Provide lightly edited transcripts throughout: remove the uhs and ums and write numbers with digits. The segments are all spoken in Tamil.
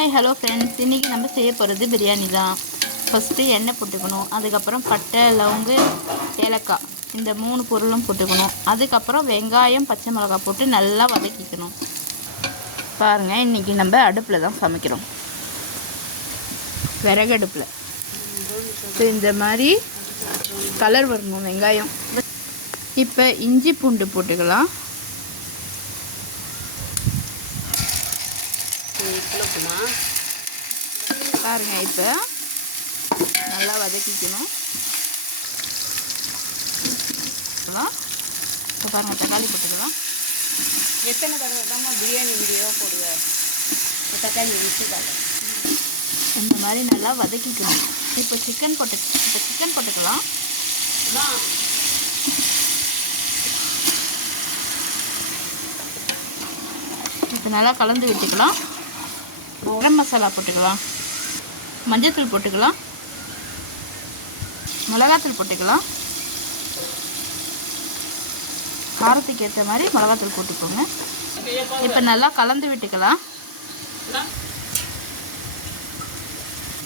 ஹாய் ஹலோ ஃப்ரெண்ட்ஸ், இன்றைக்கி நம்ம செய்ய போகிறது பிரியாணி தான். ஃபஸ்ட்டு எண்ணெய் போட்டுக்கணும், அதுக்கப்புறம் பட்டை, லவங்கு, ஏலக்காய் இந்த 3 பொருளும் போட்டுக்கணும். அதுக்கப்புறம் வெங்காயம், பச்சை மிளகாய் போட்டு நல்லா வதக்கிக்கணும். பாருங்கள், இன்றைக்கி நம்ம அடுப்பில் தான் சமைக்கிறோம், விறகு அடுப்பில். இப்போ இந்த மாதிரி கலர் வரணும் வெங்காயம். இப்போ இஞ்சி பூண்டு போட்டுக்கலாம். பாருங்க, இப்போ நல்லா வதக்கிக்கணும். இப்போ பாருங்க, தக்காளி போட்டுக்கலாம். எத்தனை தடவை தான் பிரியாணி வீடியோ போடுவேன். தக்காளி வச்சுக்காக இந்த மாதிரி நல்லா வதக்கிக்கணும். இப்போ சிக்கன் போட்டுக்கலாம். இப்போ நல்லா கலந்து விட்டுக்கலாம். கரம் மசாலா போட்டுக்கலாம், மஞ்சத்தூள் போட்டுக்கலாம், மிளகாத்தூள் போட்டுக்கலாம். காரத்துக்கு ஏற்ற மாதிரி மிளகாத்தூள் போட்டுக்கோங்க. இப்போ நல்லா கலந்து விட்டுக்கலாம்.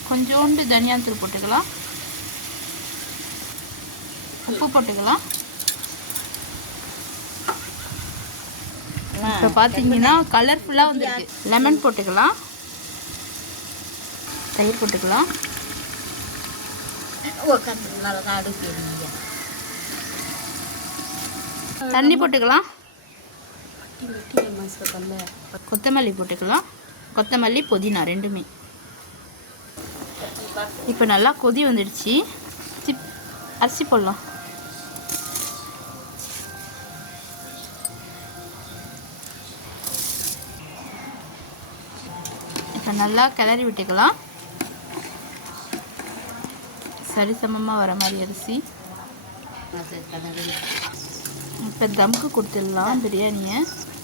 கொஞ்சோண்டு தனியாத்தூள் போட்டுக்கலாம், உப்பு போட்டுக்கலாம். இப்போ பார்த்தீங்கன்னா கலர்ஃபுல்லாக வந்துருக்கு. லெமன் போட்டுக்கலாம், தயிர் போட்டுக்கலாம், தண்ணி போட்டுக்கலாம், கொத்தமல்லி போட்டுக்கலாம், கொத்தமல்லி புதினா ரெண்டுமே. இப்போ நல்லா கொதி வந்துடுச்சு. அரிசி போடலாம். இப்போ நல்லா கிளறி விட்டுக்கலாம். சரிசமமாக வர மாதிரி அரிசி. இப்போ தம்க்கு கொடுத்துடலாம் பிரியாணியை.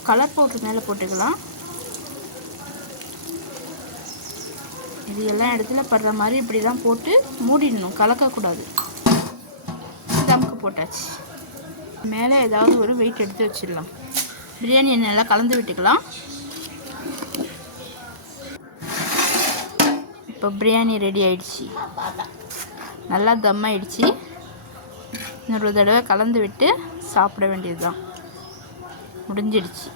கலர் பவுட்ரு மேலே போட்டுக்கலாம். இது எல்லா இடத்துல படுற மாதிரி இப்படி தான் போட்டு மூடிடணும், கலக்கக்கூடாது. தம்க்கு போட்டாச்சு. மேலே ஏதாவது ஒரு வெயிட் எடுத்து வச்சிடலாம். பிரியாணியை நல்லா கலந்து விட்டுக்கலாம். இப்போ பிரியாணி ரெடி ஆயிடுச்சு, நல்லா தம் ஆயிடுச்சு. இன்னொரு தடவை கலந்து விட்டு சாப்பிட வேண்டியது தான். முடிஞ்சிடுச்சு.